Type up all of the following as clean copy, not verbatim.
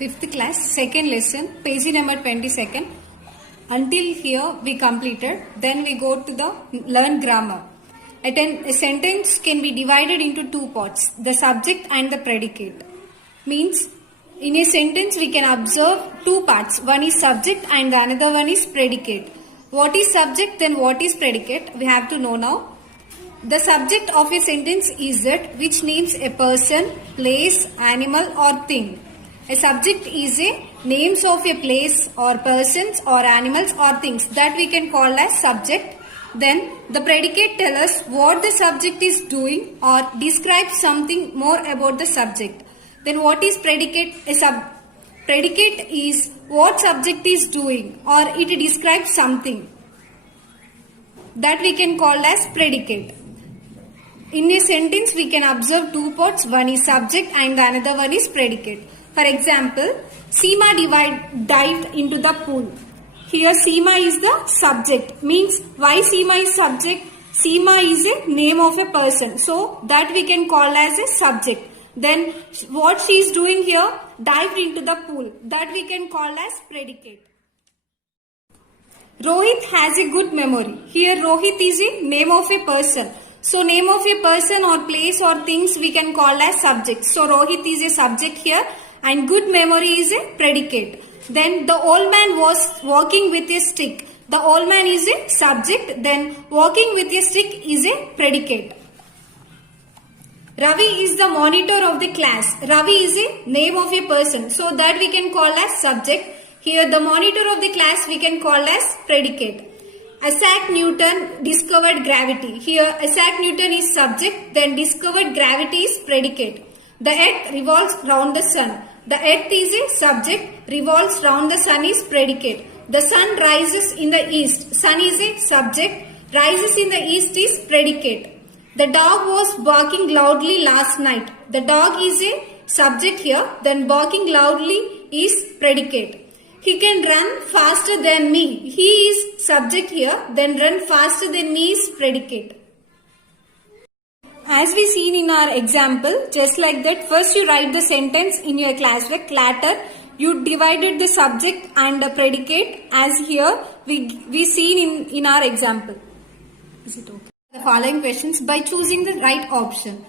Fifth class, second lesson, page number 22nd. Until here we completed. Then we go to the learn grammar. A sentence can be divided into two parts, the subject and the predicate. Means in a sentence we can observe two parts. One is subject and the another one is predicate. What is subject, then what is predicate? We have to know now. The subject of a sentence is that which names a person, place, animal or thing. A subject is a names of a place or persons or animals or things that we can call as subject. Then the predicate tells us what the subject is doing or describes something more about the subject. Then what is predicate? Predicate is what subject is doing or it describes something that we can call as predicate. In a sentence we can observe two parts, one is subject and the another one is predicate. For example, Seema dived into the pool. Here Seema is the subject. Means why Seema is subject? Seema is a name of a person. So that we can call as a subject. Then what she is doing here? Dived into the pool. That we can call as predicate. Rohit has a good memory. Here Rohit is a name of a person. So name of a person or place or things we can call as subject. So Rohit is a subject here. And good memory is a predicate. Then the old man was walking with a stick. The old man is a subject. Then walking with a stick is a predicate. Ravi is the monitor of the class. Ravi is a name of a person. So that we can call as subject. Here the monitor of the class we can call as predicate. Isaac Newton discovered gravity. Here Isaac Newton is subject. Then discovered gravity is predicate. The earth revolves round the sun. The earth is a subject, revolves round the sun is predicate. The sun rises in the east. Sun is a subject, rises in the east is predicate. The dog was barking loudly last night. The dog is a subject here, then barking loudly is predicate. He can run faster than me. He is subject here, then run faster than me is predicate. As we seen in our example, just like that, first you write the sentence in your classwork. Later, you divided the subject and the predicate as here we seen in our example. Is it okay? The following questions by choosing the right option.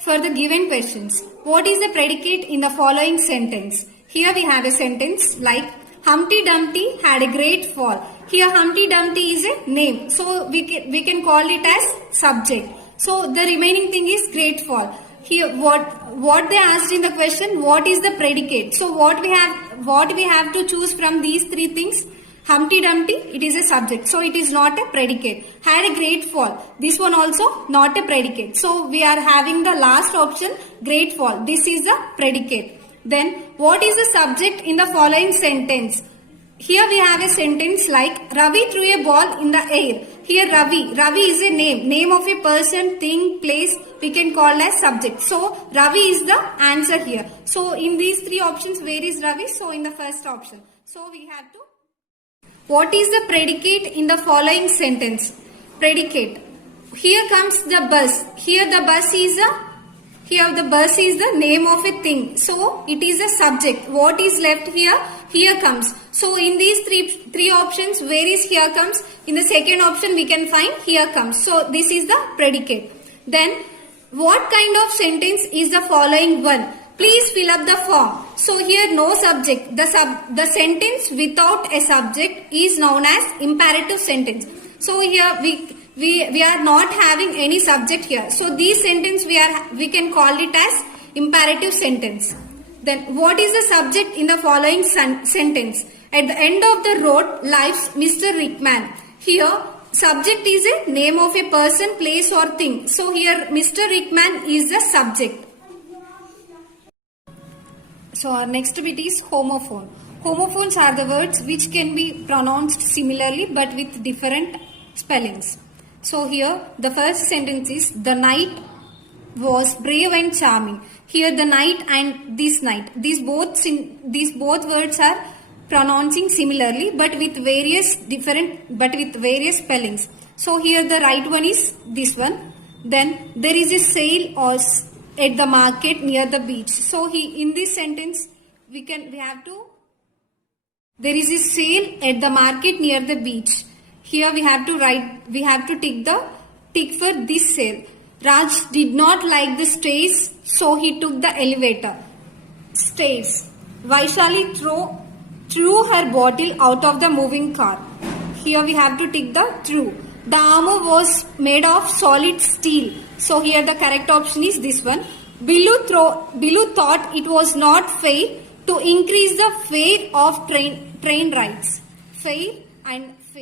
For the given questions, what is the predicate in the following sentence? Here we have a sentence like Humpty Dumpty had a great fall. Here Humpty Dumpty is a name. So we can call it as subject. So the remaining thing is great fall. Here what they asked in the question, what is the predicate? So what we have to choose from these three things. Humpty Dumpty, it is a subject. So it is not a predicate. Had a great fall. This one also not a predicate. So we are having the last option, great fall. This is the predicate. Then what is the subject in the following sentence? Here we have a sentence like Ravi threw a ball in the air. Here Ravi is a name of a person, thing, place we can call as subject. So Ravi is the answer here. So in these three options, where is Ravi? So in the first option. So we have to. What is the predicate in the following sentence? Predicate. Here comes the bus. Here the bus is the name of a thing. So it is a subject. What is left here? Here comes. So in these three options, where is here comes? In the second option we can find here comes. So this is the predicate. Then what kind of sentence is the following one? Please fill up the form. So here no subject. The sentence without a subject is known as imperative sentence. So here we are not having any subject here. So this sentence we can call it as imperative sentence. Then what is the subject in the following sentence? At the end of the road lives Mr. Rickman. Here subject is a name of a person, place or thing. So here Mr. Rickman is the subject. So our next bit is homophone. Homophones are the words which can be pronounced similarly but with different spellings. So here the first sentence is the night was brave and charming. Here the night and this night. These both words are pronouncing similarly but with various spellings. So here the right one is this one. Then there is a sale at the market near the beach. So in this sentence we have to. There is a sale at the market near the beach. Here we have to tick for this sale. Raj did not like the stairs, so he took the elevator. Stairs. Vaishali threw her bottle out of the moving car. Here we have to tick the true. The armor was made of solid steel. So here the correct option is this one. Bilu thought it was not fair to increase the fare of train rides. Fair and